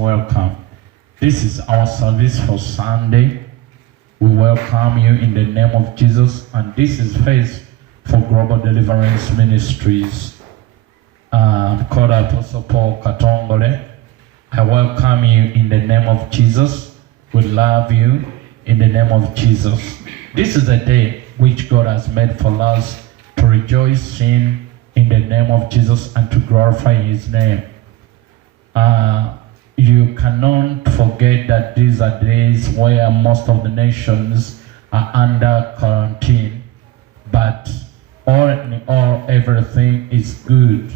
welcome. This is our service for Sunday. We welcome you in the name of Jesus, and this is Faith for Global Deliverance Ministries. I'm called Apostle Paul Katongole. I welcome you in the name of Jesus. We love you in the name of Jesus. This is a day which God has made for us to rejoice in the name of Jesus and to glorify His name. You cannot forget that these are days where most of the nations are under quarantine, but all in all, everything is good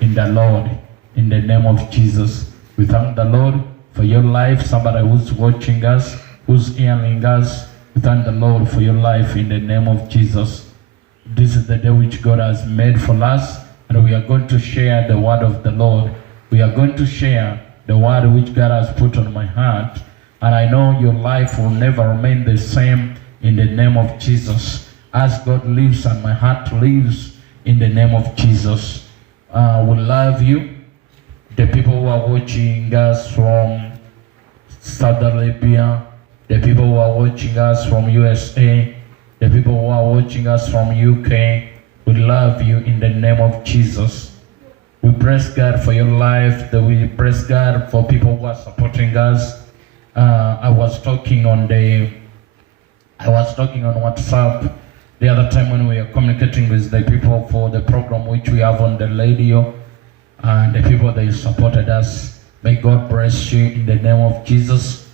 in the Lord, in the name of Jesus. We thank the Lord for your life. Somebody who's watching us, who's hearing us, we thank the Lord for your life in the name of Jesus. This is the day which God has made for us, and we are going to share the word of the Lord. We are going to share the word which God has put on my heart, and I know your life will never remain the same in the name of Jesus. As God lives and my heart lives in the name of Jesus. We love you. The people who are watching us from Saudi Arabia, the people who are watching us from USA, the people who are watching us from UK, we love you in the name of Jesus. We praise God for your life. We praise God for people who are supporting us. I was talking on WhatsApp the other time when we were communicating with the people for the program which we have on the radio, and the people that supported us. May God bless you in the name of Jesus.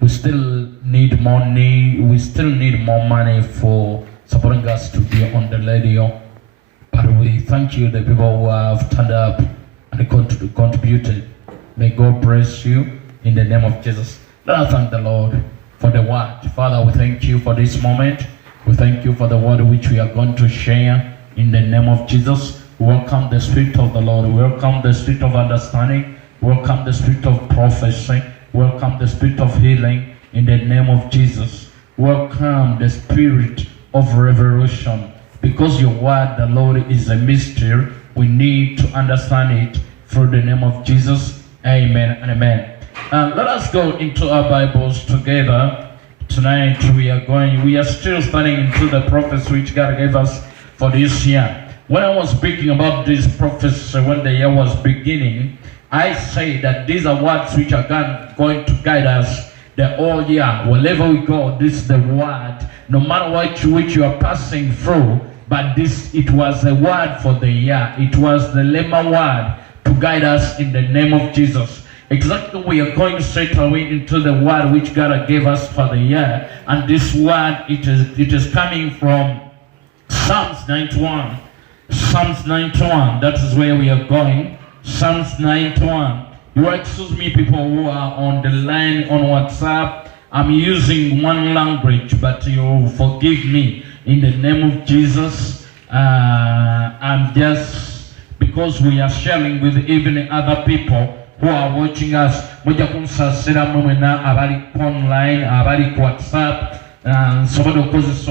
We still need money. We still need more money for supporting us to be on the radio. But we thank you, the people who have turned up and contributed. May God bless you in the name of Jesus. Let us thank the Lord for the word. Father, we thank you for this moment. We thank you for the word which we are going to share in the name of Jesus. Welcome the Spirit of the Lord. Welcome the Spirit of understanding. Welcome the Spirit of prophecy. Welcome the Spirit of healing in the name of Jesus. Welcome the Spirit of revelation. Because your word, the Lord, is a mystery, we need to understand it through the name of Jesus. Amen and amen. Let us go into our Bibles together. Tonight we are still studying into the prophecy which God gave us for this year. When I was speaking about this prophecy when the year was beginning, I say that these are words which are going to guide us the whole year. Wherever we go, this is the word. No matter which you are passing through, but it was a word for the year. It was the Lema word to guide us in the name of Jesus. Exactly, we are going straight away into the word which God gave us for the year. And this word, it is coming from Psalms 91. Psalms 91, that is where we are going. Psalms 91. You excuse me, people who are on the line on WhatsApp. I'm using one language, but you forgive me in the name of Jesus. I'm just, because we are sharing with even other people who are watching us. Moja kunsasira mwena abali online, abali WhatsApp. Somebody causes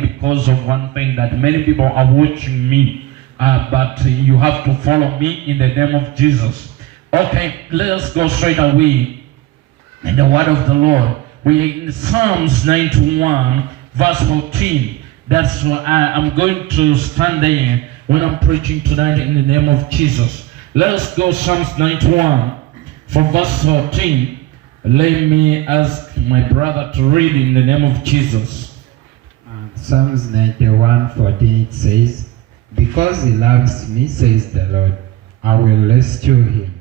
because of one thing, that many people are watching me, but you have to follow me in the name of Jesus. Okay, let us go straight away in the word of the Lord. We are in Psalms 91 verse 14. That's what I'm going to stand there when I'm preaching tonight in the name of Jesus. Let us go Psalms 91 from verse 14. Let me ask my brother to read in the name of Jesus. Psalms 91:14 it says, "Because he loves me, says the Lord, I will rescue him.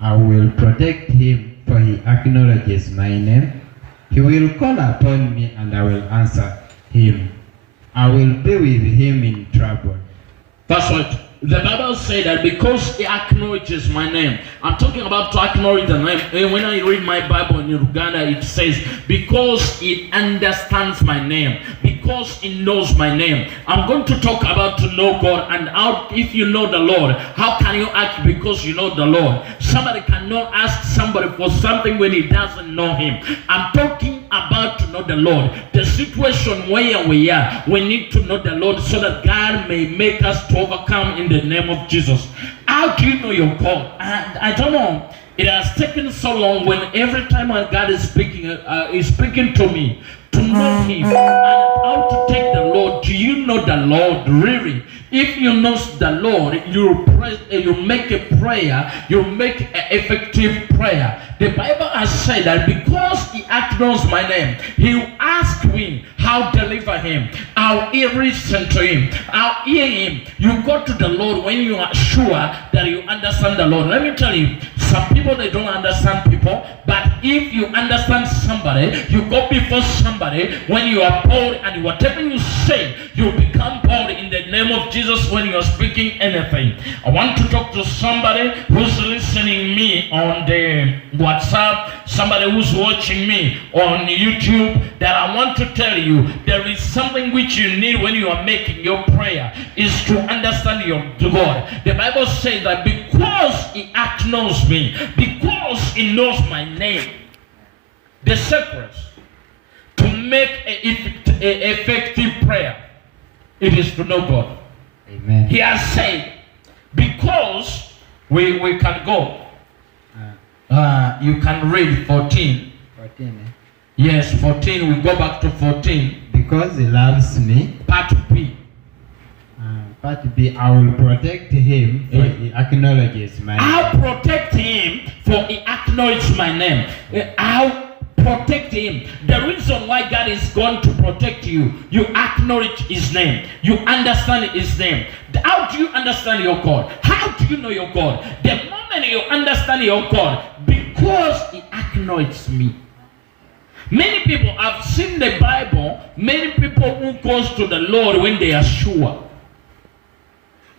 I will protect him, for he acknowledges my name. He will call upon me, and I will answer him. I will be with him in trouble." That's what the Bible says, that because he acknowledges my name. I'm talking about to acknowledge the name. When I read my Bible in Uganda, it says, because he understands my name, because he knows my name. I'm going to talk about to know God, and how, if you know the Lord, how can you act because you know the Lord? Somebody cannot ask somebody for something when he doesn't know him. I'm talking about to know the Lord. The situation where we are, we need to know the Lord so that God may make us to overcome in the name of Jesus. How do you know your God? I don't know. It has taken so long when every time when God is speaking to me to know Him and how to take the Lord. Do you know the Lord really? If you know the Lord, you pray, you make a prayer, you make an effective prayer. The Bible has said that because He acknowledges my name, He will ask me how to deliver Him. I'll listen to Him. I'll hear Him. You go to the Lord when you are sure that you understand the Lord. Let me tell you, some people, they don't understand people, but if you understand somebody, you go before somebody when you are bold, and whatever you say, you become bold in the name of Jesus when you are speaking anything. I want to talk to somebody who's listening me on the WhatsApp, somebody who's watching me on YouTube, that I want to tell you there is something which you need when you are making your prayer, is to understand your God. The Bible says that because He acknowledges me, because He knows my name, the secret to make an effective prayer, it is to know God. Amen. He has said, because we can go. You can read 14. 14. Yes, 14. We go back to 14. Because He loves me. Part B. Part B, I will protect him, for He acknowledges my name. I'll protect him, for He acknowledges my name. I'll protect him. The reason why God is going to protect you, you acknowledge His name. You understand His name. How do you understand your God? How do you know your God? The moment you understand your God, because He acknowledges me. Many people have seen the Bible, many people who goes to the Lord when they are sure.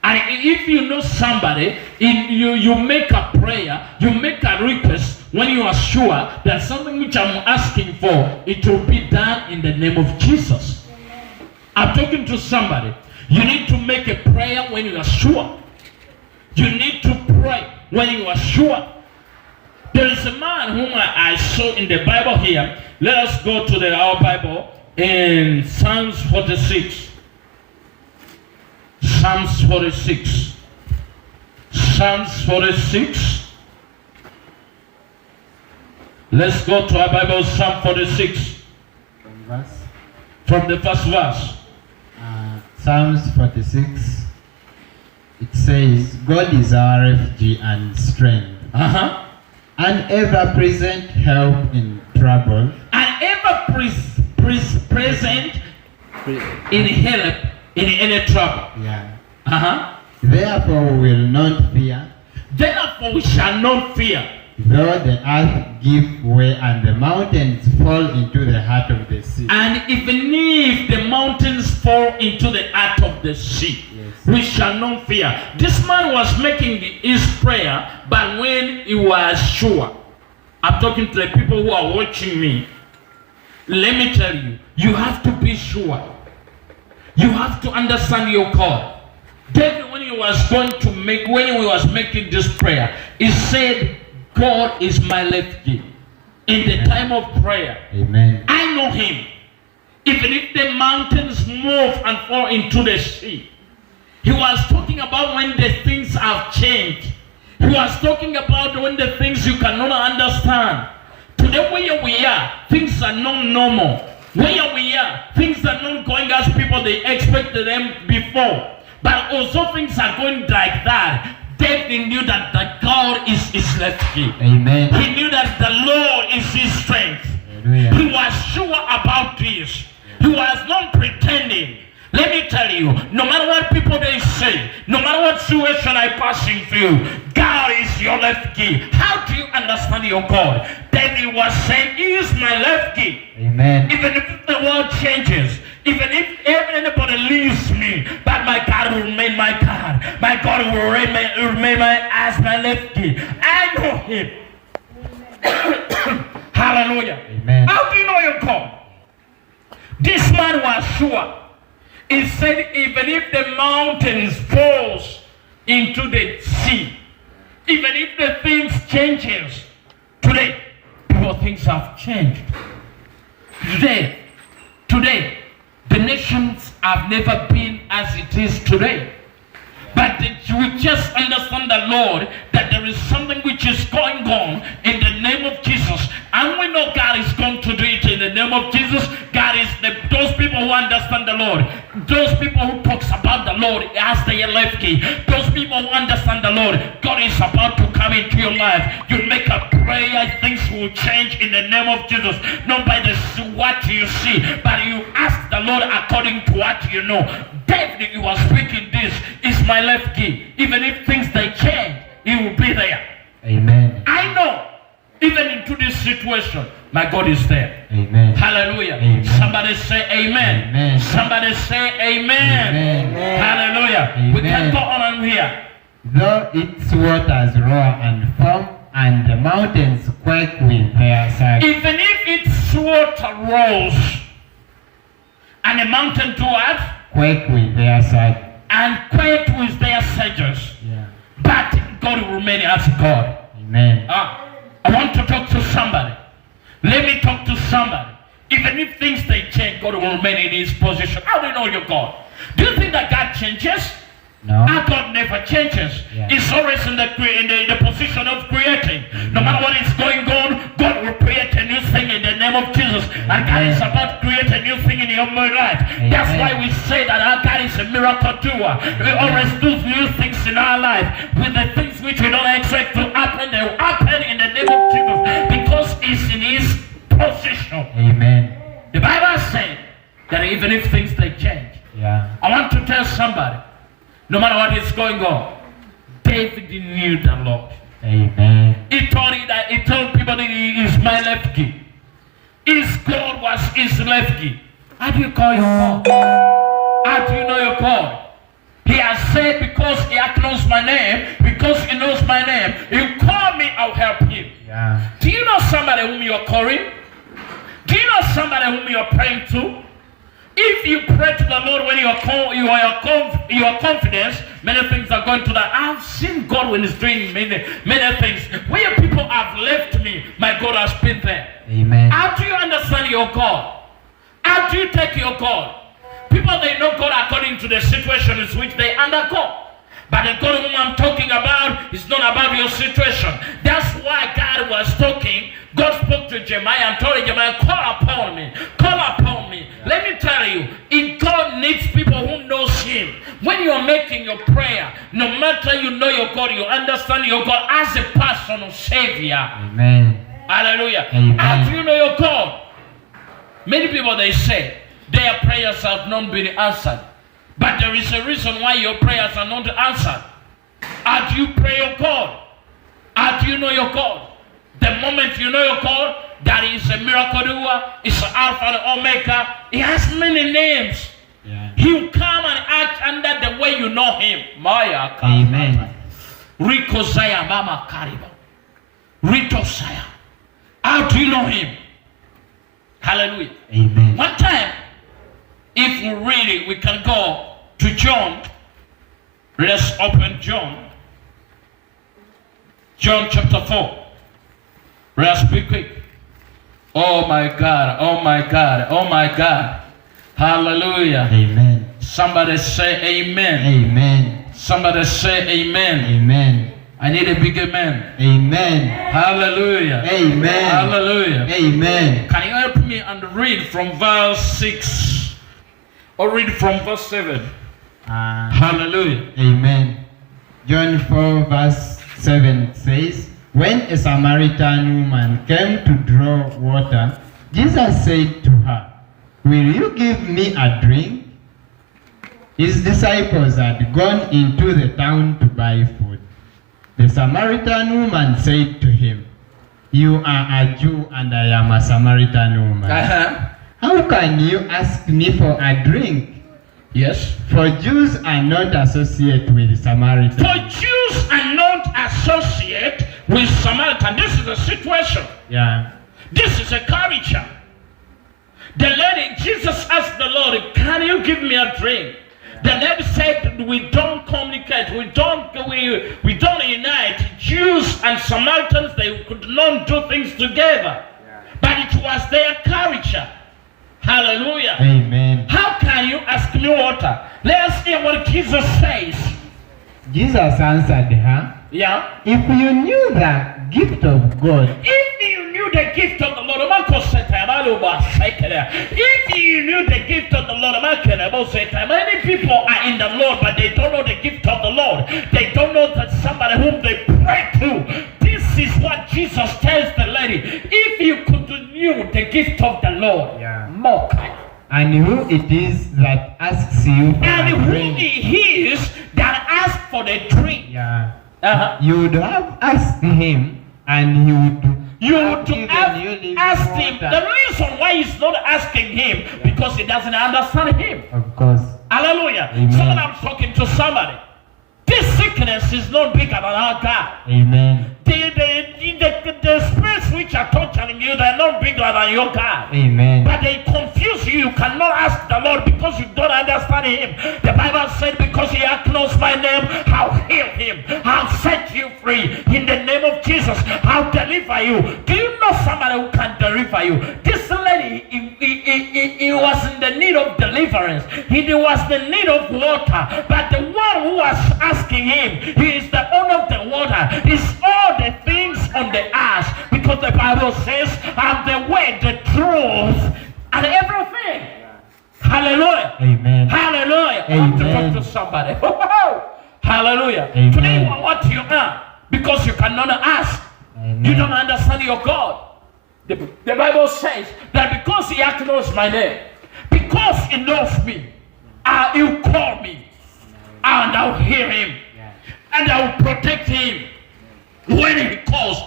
And if you know somebody, you make a prayer, you make a request when you are sure that something which I'm asking for, it will be done in the name of Jesus. I'm talking to somebody. You need to make a prayer when you are sure. You need to pray when you are sure. There is a man whom I saw in the Bible here. Let us go to our Bible in Psalms 46. Psalms 46. Psalms 46. Let's go to our Bible, Psalm 46. From the first verse. Psalms 46. It says, God is our refuge and strength. An ever-present help in trouble. An ever-present in help in any trouble. Yeah. Therefore we will not fear. Therefore we shall not fear. Though the earth give way and the mountains fall into the heart of the sea. And even if the mountains fall into the heart of the sea, yes, we shall not fear. This man was making his prayer, but when he was sure. I'm talking to the people who are watching me. Let me tell you, you have to be sure. You have to understand your God. David, when he was making this prayer, he said, God is my refuge in the time of prayer. Amen. I know Him. Even if the mountains move and fall into the sea. He was talking about when the things have changed. He was talking about when the things you cannot understand. Today where we are, things are not normal. Where we are, things are not going as people they expected them before. But also things are going like that. David knew that the God is his refuge. Amen. He knew that the Lord is his strength. Hallelujah. He was sure about this. He was not pretending. Let me tell you, no matter what people they say, no matter what situation I'm passing through, God is your refuge. How do you understand your God? David was saying, He is my refuge. Amen. Even if the world changes, even if anybody leaves me, but my God will remain my God. My God will remain as my refuge. I know Him. Hallelujah. Amen. How do you know your God? This man was sure. He said, even if the mountains falls into the sea, even if the things changes, today, people things have changed. Today, the nations have never been as it is today. But we just understand the Lord that there is something which is going on in the name of Jesus. And we know God is going to do it in the name of Jesus. God is those people who understand the Lord. Those people who talks about the Lord as their life key. Those people who understand the Lord. God is about to come into your life. You make a prayer, things will change in the name of Jesus. Not by what you see, but you ask the Lord according to what you know. David, you are speaking this, is my left key. Even if things they change, he will be there. Amen. I know, even into this situation, my God is there. Amen. Hallelujah. Amen. Somebody say amen. Amen. Somebody say amen. Amen. Hallelujah. Amen. We can go on and here. Though its waters roar and foam, and the mountains quake with their sides. Even if its water rolls, and the mountain do what? Quake with their sides. And quake with their surges. Yeah. But God will remain as God. Amen. I want to talk to somebody. Let me talk to somebody. Even if things they change, God will remain in his position. How do you know your God? Do you think that God changes? No. Our God never changes. Yeah. He's always in the position of creating. No matter what is going on, God will create a new thing in the name of Jesus. And God is about to create a new thing in your life. That's why we say that our God is a miracle doer. We always do new things in our life. With the things which we don't expect to happen, they will happen in the name of Jesus. Because He's in His position. Amen. The Bible says that even if things they change. Yeah. I want to tell somebody, no matter what is going on, David knew the Lord. Amen. He told people that he is my left key. His God was his left key. How do you call your God? How do you know your God? He has said, because he knows my name, because he knows my name, you call me, I'll help him. Yeah. Do you know somebody whom you're calling? Do you know somebody whom you're praying to? If you pray to the Lord when you are confident, many things are going to that. I've seen God when He's doing many things. Where people have left me, my God has been there. Amen. How do you understand your God? How do you take your God? People, they know God according to the situations which they undergo. But the God whom I'm talking about is not about your situation. That's why God was talking. God spoke to Jeremiah and told Jeremiah, call upon me. Call upon me. Let me tell you, if God needs people who knows Him, when you are making your prayer, no matter you know your God, you understand your God as a personal Savior. Amen. Hallelujah. Amen. How do you know your God? Many people, they say their prayers have not been answered. But there is a reason why your prayers are not answered. How do you pray your God? How do you know your God? The moment you know your God, that is a miracle doer, is an Alpha and Omega. He has many names. Yeah. He will come and act under the way you know Him. Maya. Amen. Rico Zaya Mama Kariba. Rito Saya. How do you know Him? Hallelujah. Amen. One time, if we read it, we can go to John. Let's open John. John chapter 4. Let's be quick. Oh my God, oh my God, oh my God. Hallelujah. Amen. Somebody say amen. Amen. Somebody say amen. Amen. I need a big amen. Amen. Hallelujah. Amen. Hallelujah. Amen. Can you help me and read from verse 6? Or read from verse 7? Hallelujah. Amen. John 4 verse 7 says, when a Samaritan woman came to draw water, Jesus said to her, will you give me a drink? His disciples had gone into the town to buy food. The Samaritan woman said to him, you are a Jew and I am a Samaritan woman. How can you ask me for a drink? Yes. For Jews are not associated with Samaritans. For Jews are not associated with Samaritan. This is a situation. Yeah. This is a culture. The lady, Jesus asked the Lord, can you give me a drink? The lady said, we don't communicate, we don't unite. Jews and Samaritans, they could not do things together. But it was their culture. Hallelujah. Amen. How can you ask me water? Let's hear what Jesus says. Jesus answered her, Yeah. if you knew the gift of God, If you knew the gift of the Lord, if you knew the gift of the Lord, many people are in the Lord, but they don't know the gift of the Lord. They don't know that somebody whom they pray to. This is what Jesus tells the lady. If you could knew the gift of the Lord, Yeah. Mokai. and who it is that asks you for And a who drink, it is that asks for the drink. yeah, Uh-huh. you would have asked him, and he would You have to given have you living asked him. water. The reason why he's not asking him because he doesn't understand him. Of course. Hallelujah. Amen. Someone I'm talking to somebody. This sickness is not bigger than our God. Amen. The spirits which are torturing you, they're not bigger than your God. Amen. But they confuse you. You cannot ask the Lord because you don't understand him. The Bible said, because he acknowledges my name, I'll heal him. I'll set you free. In the name of Jesus, I'll deliver you. Do you know somebody who can deliver you? This lady, he was in the need of deliverance. He was in the need of water. But the one who was asking him, he is the owner of the water. It's all the things on the earth. Because the Bible says, I'm the way, the truth, and everything. Hallelujah. Amen. Hallelujah. I want to Amen. talk to somebody. Hallelujah. Amen. Today you are what you are because you cannot ask. Amen. You don't understand your God. The Bible says that because he acknowledges my name, because he knows me, he'll call me and I'll hear him and I'll protect him. When he calls,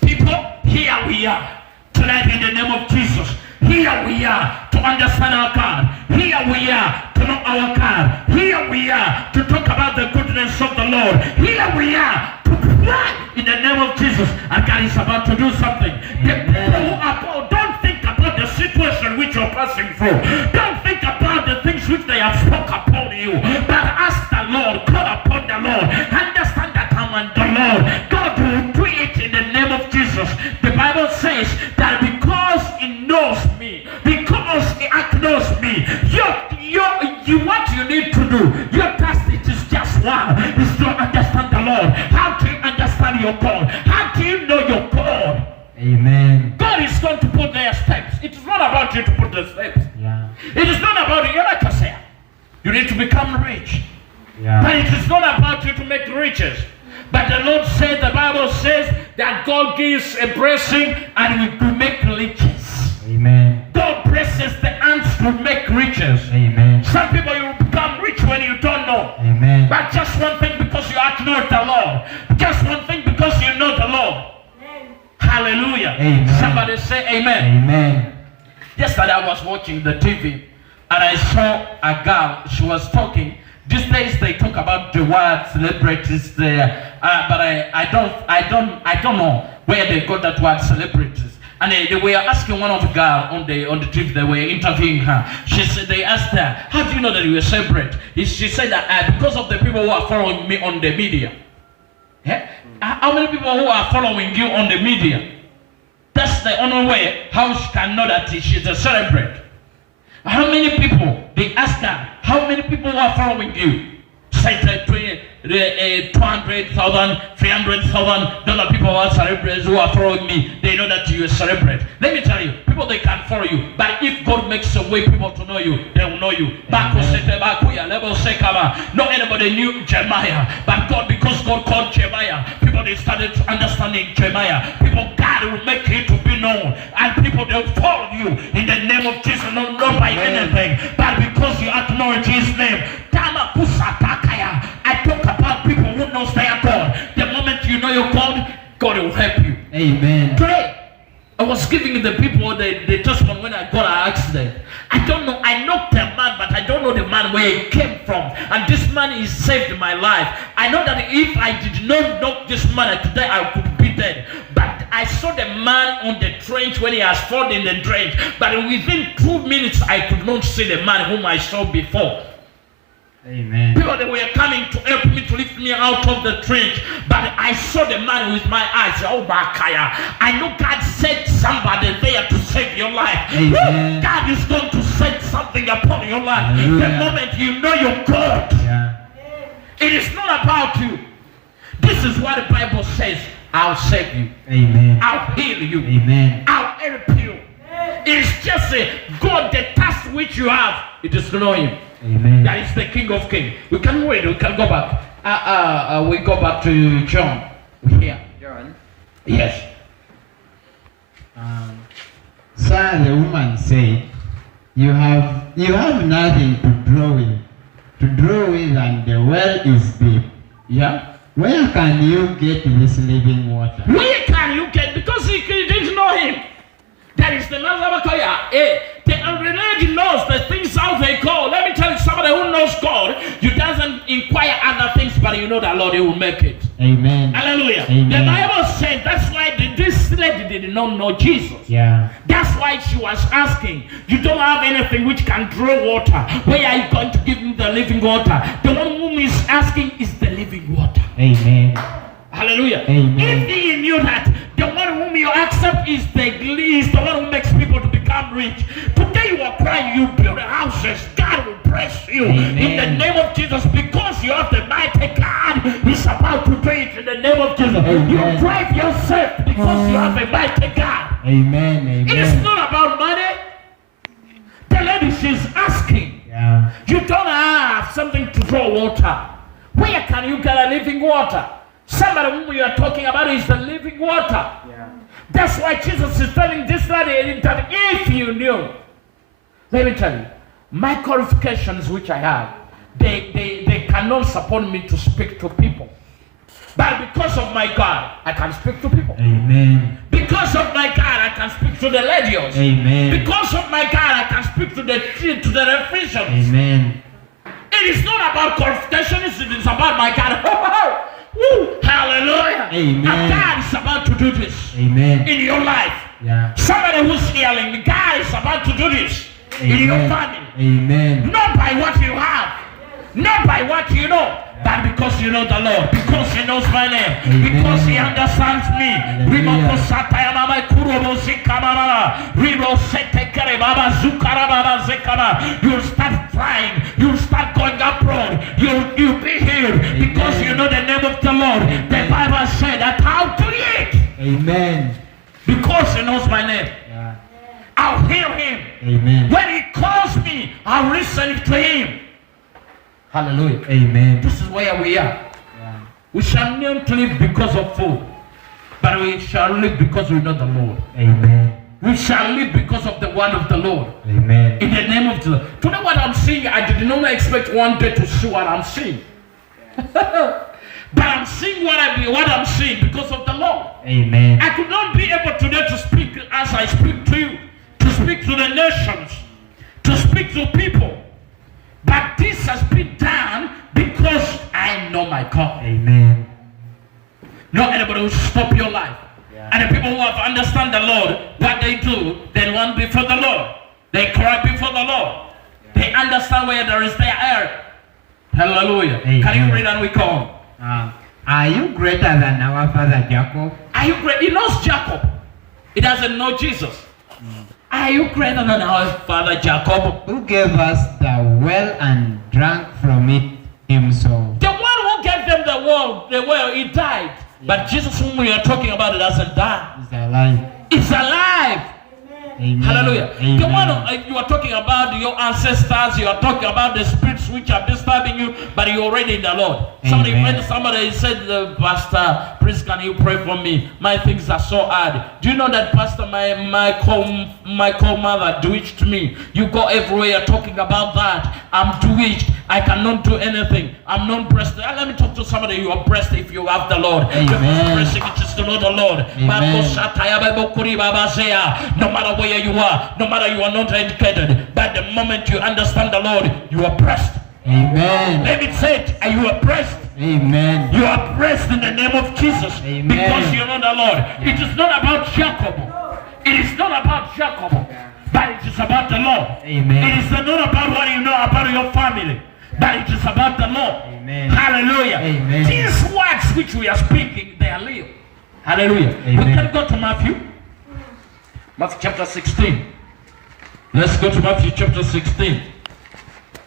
people, here we are. Tonight in the name of Jesus, here we are to understand our God. Here we are to know our God. Here we are to talk about the goodness of the Lord. Here we are to pray in the name of Jesus. And God is about to do something. The people who are poor, don't think about the situation which you're passing through. Don't think about the things which they have spoke upon you. But ask the Lord, call upon the Lord. Understand that I'm on the Lord. God will do it in the name of Jesus. The Bible says that because he knows me, because he acknowledges me, what you need to do, your task it is just one, is to understand the Lord. How do you understand your God? How do you know your God? Amen. God is going to put their steps. It is not about you to put the steps. Yeah. It is not about you. Like I said, you need to become rich. But Yeah. it is not about you to make riches. But the Lord said, the Bible says that God gives a blessing and we will make riches. Amen. God blesses the ants to make riches. Amen. Some people you will become rich when you don't know. Amen. But just one thing because you acknowledge the Lord. Just one thing because you know the Lord. Hallelujah. Amen. Somebody say amen. Amen. Yesterday I was watching the TV and I saw a girl. She was talking. These days they talk about the word celebrities there, but I don't know where they got that word celebrities. And they were asking one of the girls on the TV. They were interviewing her. They asked her, "How do you know that you were celebrate?" She said that because of the people who are following me on the media. Yeah? How many people who are following you on the media? That's the only way how she can know that she's a celebrate. How many people? They ask her, how many people who are following you? Say 200,000, 300,000 people who are celebrities who are following me. They know that you are celebrate. Let me tell you, people they can follow you, but if God makes a way people to know you, they will know you. Not anybody knew Jeremiah, but God, because God called Jeremiah, people they started to understanding Jeremiah. People, God will make it to be known, and people they will follow you in the name of Jesus, not by anything, but because you acknowledge His name. I talk about people who knows their God. The moment you know your God, God will help you. Amen. Today, I was giving the people the testimony when I got an accident. I don't know, I knocked a man, but I don't know the man where he came from. And this man is saved my life. I know that if I did not knock this man today, I could be dead. But I saw the man on the trench when he has fallen in the trench. But within 2 minutes, I could not see the man whom I saw before. Amen. People, they were coming to help me, to lift me out of the trench. But I saw the man with my eyes. Oh, Bakaya. I know God set somebody there to save your life. Amen. God is going to set something upon your life. Hallelujah. The moment you know your God. Yeah. It is not about you. This is what the Bible says. I'll save you. Amen. I'll heal you. Amen. I'll help you. It's just a God, the task which you have. It is to know Him. Amen. That is the King of Kings. We can wait. We can go back. We go back to John. Here. John. Yes. So the woman said, you have nothing to draw with, and the well is deep. Yeah. Where can you get this living water? Where can you get? Because he didn't know Him. That is the Nazareth. The religion knows the things how they go. Let me tell you, somebody who knows God, you doesn't inquire other things, but you know that Lord, He will make it. Amen. Hallelujah. Amen. The Bible says that's why this lady did not know Jesus. Yeah. That's why she was asking, you don't have anything which can draw water. Where are you going to give me the living water? The one whom is asking is the living water. Amen. Hallelujah. Amen. If he knew that the one whom you accept is the one who makes people to become rich. Today you are crying, you build houses, God will bless you. Amen. In the name of Jesus, because you have the mighty God, He's about to do it in the name of Jesus. Amen. You drive yourself because you have a mighty God. Amen. Amen. It is not about money. The lady, she's asking. Yeah. You don't have something to draw water. Where can you get a living water? Somebody whom you are talking about is the living water. Yeah. That's why Jesus is telling this lady that if you knew, let me tell you, my qualifications which I have, they cannot support me to speak to people. But because of my God, I can speak to people. Amen. Because of my God, I can speak to the ladies. Amen. Because of my God, I can speak to the Ephesians. Amen. It is not about qualifications, it is about my God. Woo! Hallelujah. Amen. And God is about to do this Amen. in your life. Yeah. Somebody who's healing, God is about to do this in your family. Amen. Not by what you have, not by what you know, but because you know the Lord, because He knows my name, Amen. because He understands me. You'll start flying, you'll start going abroad, you'll be healed because you know the name of the Lord. The Bible said that how to eat. Amen. Because He knows my name. Yeah. I'll heal him. Amen. When he calls me, I'll listen to him. Hallelujah. Amen. This is where we are. Yeah. We shall not live because of food, but we shall live because we know the Lord. Amen. We shall live because of the word of the Lord. Amen. In the name of Jesus. To know what I'm seeing, I did not expect one day to see what I'm seeing. But I'm seeing what I'm seeing because of the Lord. Amen. I could not be able today to speak as I speak to you, to speak to the nations, to speak to people. But this has been done because I know my God. Amen. Not anybody will stop your life. Yeah. And the people who have understand the Lord, what they do, they run before the Lord. They cry before the Lord. Yeah. They understand where there is their error. Hallelujah. Amen. Can you read and we go on? Are you greater than our father Jacob? Are you great? He knows Jacob. He doesn't know Jesus. Are you greater than our father Jacob? Who gave us the well and drank from it himself? The one who gave them the well, he died. Yeah. But Jesus whom we are talking about doesn't die. He's alive. He's alive. Amen. Hallelujah. Amen. The one you are talking about your ancestors, you are talking about the spirits which are disturbing you, but you're already in the Lord. Somebody said, Pastor, please can you pray for me? My things are so hard. Do you know that, Pastor, my co-mother bewitched me? You go everywhere talking about that. I'm bewitched. I cannot do anything. I'm not blessed. Let me talk to somebody. You are blessed if you have the Lord. Amen. It is the Lord, the Lord. No matter where you are, no matter you are not educated, but the moment you understand the Lord, you are blessed. Amen. Let me say it, and you are blessed. Amen. You are blessed in the name of Jesus. Amen. Because you know the Lord. Yeah. It is not about Jacob. It is not about Jacob, but it is about the Lord. Amen. It is not about what you know about your family, but it is about the Lord. Amen. Hallelujah. Amen. These words which we are speaking, they are real. Hallelujah. Amen. We can go to Matthew. Matthew chapter 16. Let's go to Matthew chapter 16.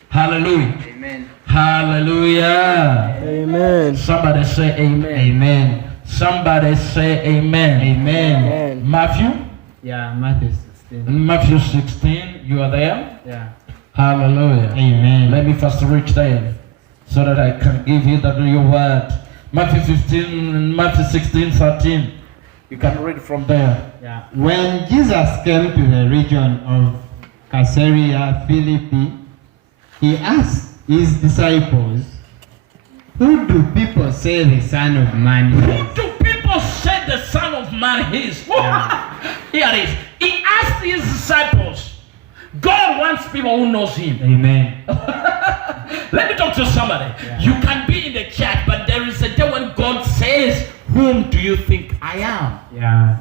Hallelujah. Amen. Hallelujah. Hallelujah. Amen. Somebody say amen. Amen. Somebody say amen. Amen. Amen. Matthew? Yeah, Matthew 16. Matthew 16, you are there? Yeah. Hallelujah. Amen. Let me first reach there so that I can give you the real word. Matthew 15, Matthew 16, 13. You can read from there. Yeah. When Jesus came to the region of Caesarea Philippi, he asked his disciples, "Who do people say the Son of Man Who is?" do people say the Son of Man is? Yeah. Here it is. He asked his disciples. God wants people who knows him. Amen. Let me talk to somebody. Yeah. You can be in the church, but there is a day when God says, "Whom do you think I am?" Yeah.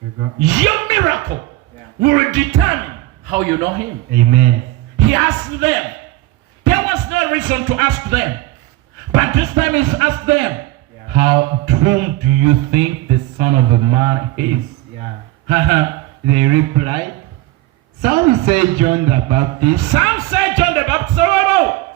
You go. Your miracle will determine how you know him. Amen. He asked them. There was no reason to ask them. But this time he's asked them. Yeah. Whom do you think the Son of a Man is? Yeah. They replied, "Some say John the Baptist." Some say John the Baptist. Oh,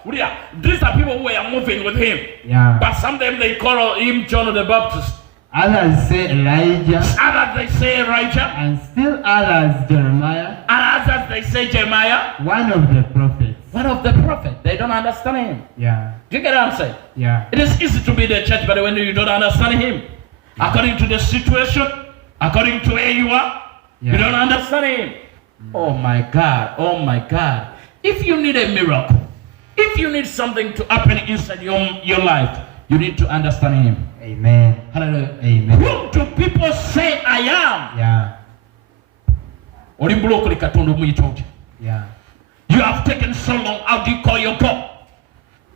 no. These are people who were moving with him. Yeah. But some of them they call him John the Baptist. Others say Elijah. Others they say Elijah. And still others Jeremiah. And others they say Jeremiah. One of the prophets. One of the prophets. They don't understand him. Yeah. Do you get what I'm saying? Yeah. It is easy to be in the church, but when you don't understand him, according to the situation, according to where you are, Yeah. you don't understand him. Oh my God, oh my God. If you need a miracle, if you need something to happen inside your life, you need to understand him. Amen. Hallelujah. Amen. Whom do people say I am? Yeah. Yeah. You have taken so long, how do you call your God?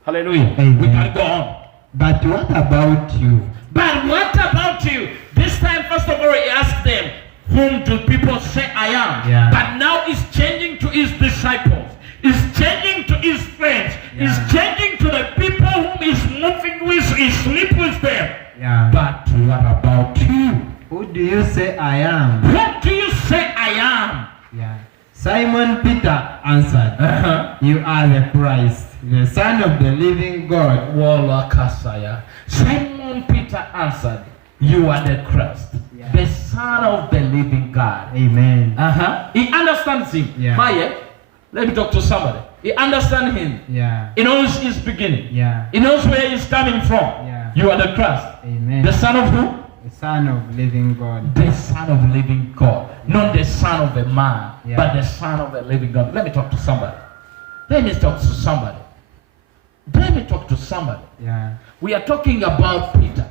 Hallelujah. Amen. We can go on. But what about you? But what about you? This time, first of all, he asked them, whom do people say I am? Yeah. But now he's changing to his disciples. He's changing to his friends. Yeah. He's changing to the people whom he's moving with, he sleep with them. Yeah. But what about you? Who do you say I am? What do you say I am? Yeah. Simon Peter answered, "You are the Christ, the Son of the living God." Simon Peter answered, you are the Christ, Yeah. the Son of the living God. Amen. He understands him. Yeah. Maya, let me talk to somebody. He understands him. Yeah. He knows his beginning. Yeah. He knows where he's coming from. Yeah. You are the Christ. Amen. The Son of who? The Son of living God. The Son of living God. Not the Son of a man, Yeah. but the Son of the living God. Let me talk to somebody. Let me talk to somebody. Let me talk to somebody. Yeah. We are talking about Peter.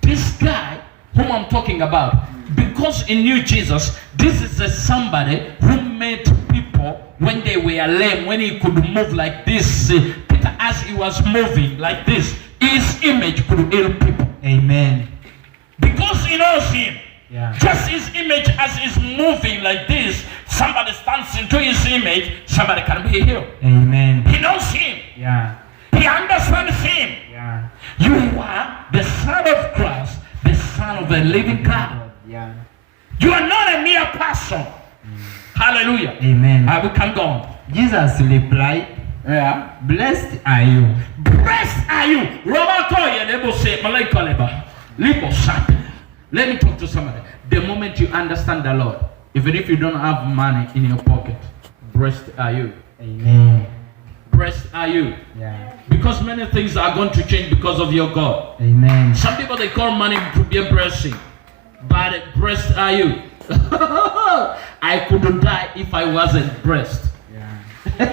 This guy whom I'm talking about, because he knew Jesus, this is a somebody who met people when they were lame, when he could move like this. Peter, as he was moving like this, his image could heal people. Amen. Because he knows him. Yeah. Just his image as he's moving like this, somebody stands into his image, somebody can be healed. Amen. He knows him. Yeah. He understands him. Yeah. You are the Son of Christ, the Son of the living God. Yeah. You are not a mere person. Hallelujah. Amen. We can go on. Jesus replied, Yeah. "Blessed are you." Blessed are you. Let me talk to somebody. The moment you understand the Lord, even if you don't have money in your pocket, blessed are you. Amen. Blessed are you. Yeah. Because many things are going to change because of your God. Amen. Some people, they call money to be a blessing. But blessed are you. I couldn't die if I wasn't blessed. Yeah.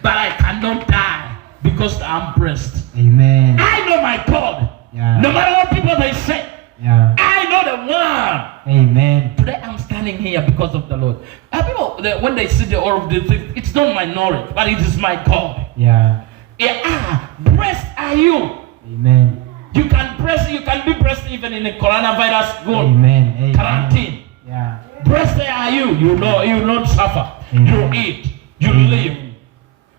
But I cannot die because I'm blessed. Amen. I know my God. Yeah. No matter what people they say, Yeah. I know the one. Amen. Today I'm standing here because of the Lord. People, when they see all of these things, it's not my knowledge, but it is my God. Yeah. Blessed are you. Amen. You can be blessed even in the coronavirus zone. Amen. Amen. Quarantine. Yeah. Blessed are you. You not suffer. Amen. You eat. You Amen. live.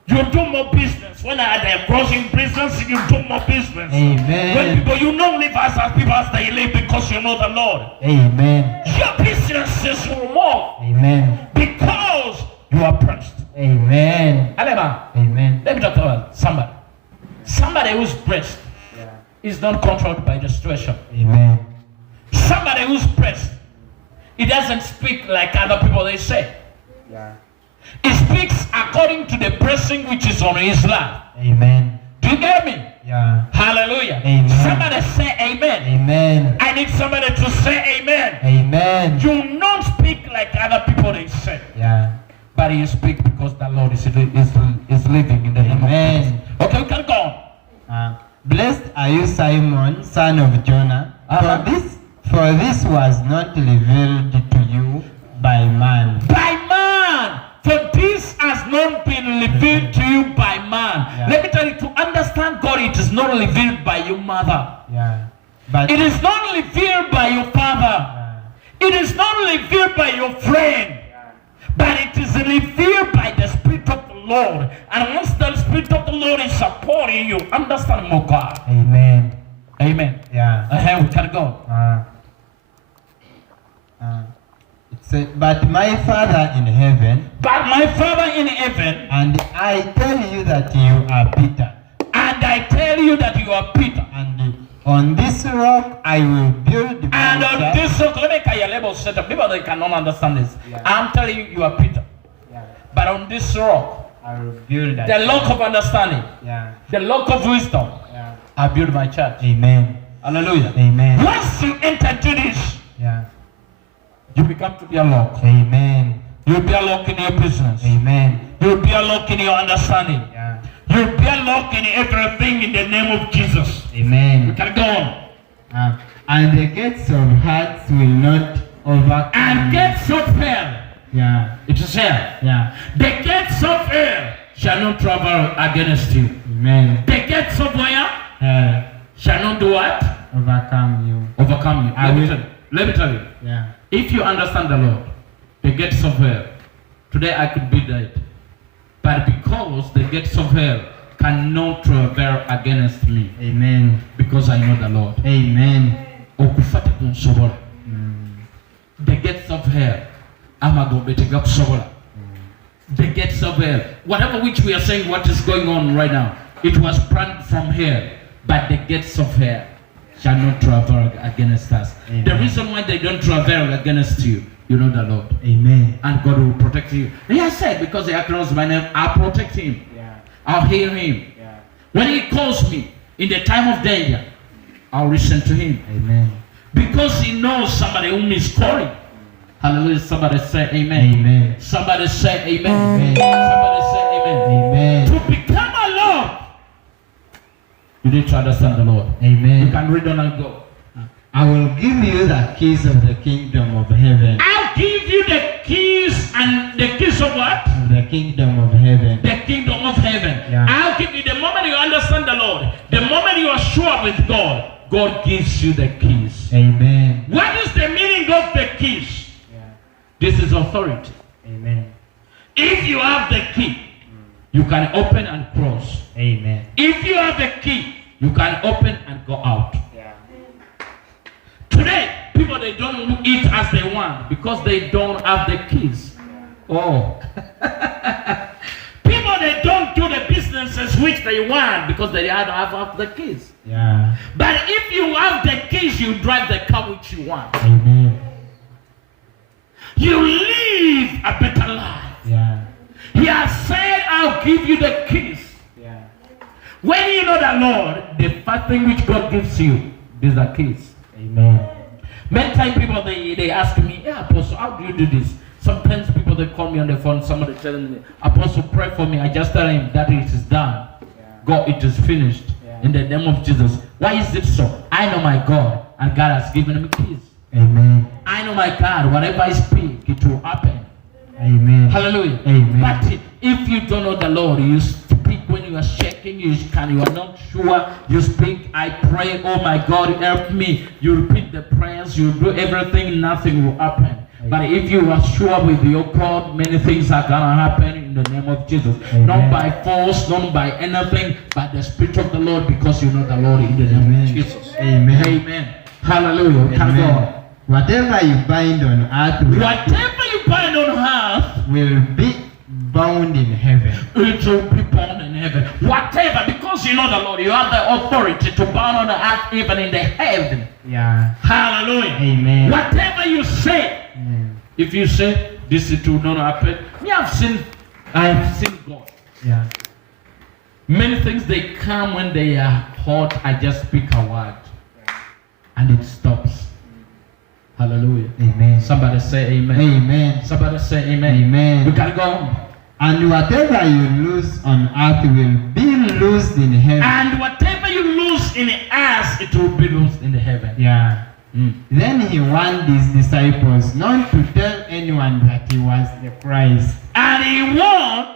You do more business. When they're closing business, you do more business. Amen. When people, you don't live as people as they live because you know the Lord. Amen. Your businesses will more Amen. because you are blessed. Amen. Amen. Amen. Let me talk about somebody. Somebody who's blessed is not controlled by the situation. Amen. Somebody who's blessed, he doesn't speak like other people they say. He speaks according to the blessing which is on his life. Amen. Do you get me? Yeah. Hallelujah. Amen. Somebody say amen. Amen. I need somebody to say amen. Amen. Do not speak like other people they say. Yeah. But you speak because the Lord is living in the name of Amen. Jesus. Okay, we can go on. Blessed are you, Simon, son of Jonah, for this was not revealed to you by man. By man! For this has not been revealed to you by man. Yeah. Let me tell you, to understand God, it is not revealed by your mother. Yeah. But It is not revealed by your father. It is not revealed by your friend. But it is revealed by the Spirit of the Lord. And once the Spirit of the Lord is supporting you, understand more God. Amen. Amen. Yeah. We can go. It said, but my Father in heaven, But my Father in heaven, and I tell you that you are Peter, and I tell you that you are Peter. and on this rock I will build my And on church. this rock, let me call your label set up. People that cannot understand this. Yeah. I'm telling you, you are Peter. Yeah. But on this rock, I will build that. the rock of understanding, Yeah. the rock of wisdom, Yeah. I build my church. Amen. Hallelujah. Amen. Once you enter into this, Yeah. you become to be a lock. Amen. You'll be a lock in your business. Amen. You'll be a lock in your understanding. Yeah. You'll be a lock in everything in the name of Jesus. We Amen. can go on. And the gates of hearts will not overcome. And gates of hell, Yeah. it is hell. Yeah. The gates of hell shall not travel against you. Amen. The gates of where Hell shall not do what? overcome you. Overcome you. I will- Let me tell you. Yeah. If you understand the Lord, the gates of hell, today I could be dead. But because the gates of hell cannot travel against me, Amen. because I know the Lord. Amen. Okufata kunsobola. The gates of hell, amagobetega kusobola. The gates of hell, whatever which we are saying, what is going on right now, it was planned from hell, but the gates of hell shall not travel against us. Amen. The reason why they don't travel against you, you know the Lord. Amen. And God will protect you. And I said, because he acknowledges my name, I'll protect him. Yeah. I'll hear him. Yeah. When he calls me in the time of danger, I'll listen to him. Amen. Because he knows somebody whom he's calling. Hallelujah. Somebody say amen. Amen. Somebody say amen. Amen. Somebody say amen. Amen. To become a Lord, you need to understand the Lord. You Amen. can read on and go. I will give you the keys of the kingdom of heaven. I'll give you the keys, and the keys of what? Of the kingdom of heaven. The kingdom of heaven. Yeah. I'll give you, the moment you understand the Lord, the moment you are sure with God, God gives you the keys. Amen. What is the meaning of the keys? Yeah. This is authority. Amen. If you have the key, you can open and cross. Amen. If you have the key, you can open and go out. Yeah. Today, people, they don't eat as they want because they don't have the keys. Oh. People, they don't do the businesses which they want because they don't have the keys. Yeah. But if you have the keys, you drive the car which you want. Amen. You live a better life. Yeah. He has said, I'll give you the keys. Yeah. When you know the Lord, the first thing which God gives you is the keys. Amen. Many times people, they ask me, yeah, Apostle, how do you do this? Sometimes people, they call me on the phone, somebody telling me, Apostle, pray for me. I just tell him that it is done. Yeah. God, it is finished. Yeah. In the name of Jesus. Why is it so? I know my God, and God has given me keys. Amen. I know my God, whatever I speak, it will happen. Amen. Hallelujah. Amen. But if you don't know the Lord, you speak when you are shaking, you are not sure, you speak, I pray, oh my God, help me. You repeat the prayers, you do everything, nothing will happen. But if you are sure with your God, many things are gonna happen in the name of Jesus. Amen. Not by force, not by anything, but the Spirit of the Lord, because you know the Lord in the name Amen. of Jesus. Amen. Amen. Hallelujah. We can go Amen. on. Whatever you bind on earth Whatever you bind on earth will be bound in it will be bound in heaven. Whatever, because you know the Lord, you have the authority to bound on the earth, even in the heaven. Yeah. Hallelujah. Amen. Whatever you say, if you say this, it will not happen. Me, I have seen God. Yeah. Many things they come when they are hot. I just speak a word, and it stops. Hallelujah. Amen. Somebody say amen. Amen. Somebody say amen. Amen. We can go on. And whatever you lose on earth will be loosed in heaven. And whatever you lose in the earth, it will be loosed in the heaven. Yeah. Mm. Then he warned his disciples not to tell anyone that he was the Christ. And he warned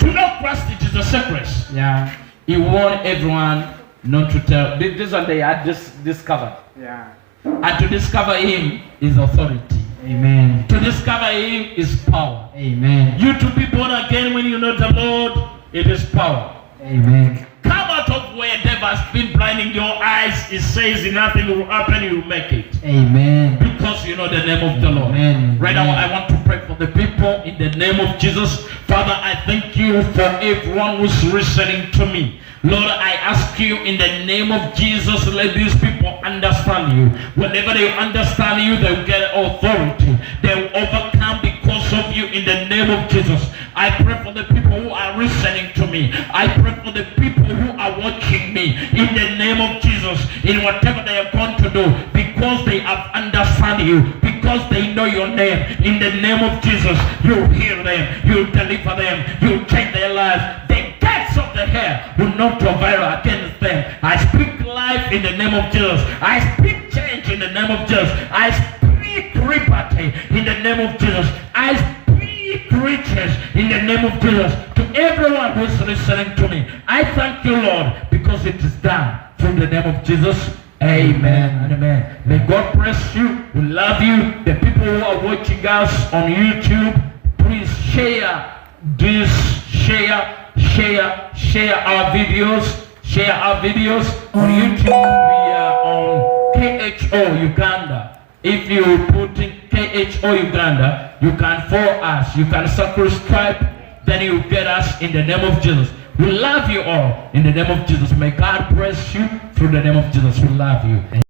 to know Christ, it is a secret. Yeah. He warned everyone not to tell. This one they had just discovered. Yeah. And to discover him is authority. Amen. To discover him is power. Amen. You to be born again when you know the Lord, it is power. Amen. Come out of where devil has been blinding your eyes. It says nothing will happen, you will make it. Amen. Because you know the name of the Lord. Amen. Right now I want to pray for the people in the name of Jesus. Father, I thank you for everyone who's listening to me. Lord, I ask you in the name of Jesus, let these people understand you. Whenever they understand you, they will get authority. They will overcome because of you in the name of Jesus. I pray for the people who are listening to me. I pray for the people who are watching me in the name of Jesus. In whatever they are going to do, because they have understand you, because they know your name, in the name of Jesus, you heal them, you deliver them, you change their lives. The gates of the hair will not prevail against them. I speak life in the name of Jesus. I speak change in the name of Jesus. I speak liberty in the name of Jesus. I speak riches in the name of Jesus. To everyone who is listening to me, I thank you, Lord, because it is done through the name of Jesus. Amen and amen. May God bless you. We love you. The people who are watching us on YouTube, please share this, share our videos. Share our videos on YouTube. We are on KHO Uganda. If you put in KHO Uganda, you can follow us. You can subscribe. Then you get us in the name of Jesus. We love you all in the name of Jesus. May God bless you through the name of Jesus. We love you.